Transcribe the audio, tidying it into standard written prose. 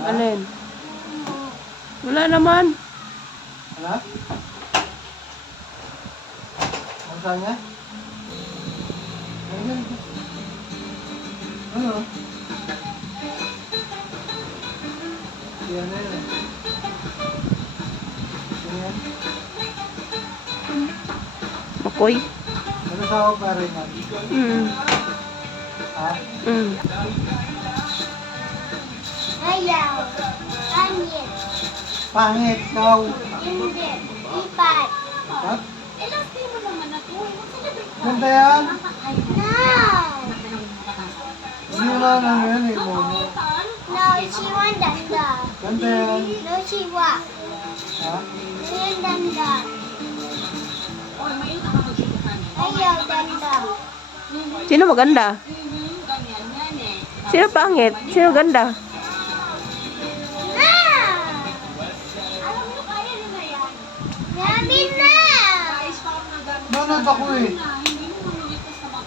Alin? Wala naman. Wala? Ano saan niya? Ano? Yan na yun. Yan. Makoy. Ano sa ako pa rin yan? Ha? Ayaw. Pangit. Pangit, ikaw. Hindi. Lipat. Ha? Ilagay mo naman ako. Ganda yan. No. Hindi mo lang ano yan eh, momo. No, she want danda. Ganda yan. No, she want. Ha? She want danda. Ayaw danda. Sino maganda? Sino pangit? Sino ganda? Na! Alam mo, kaya nila yan. Namin na! Nanood ako eh.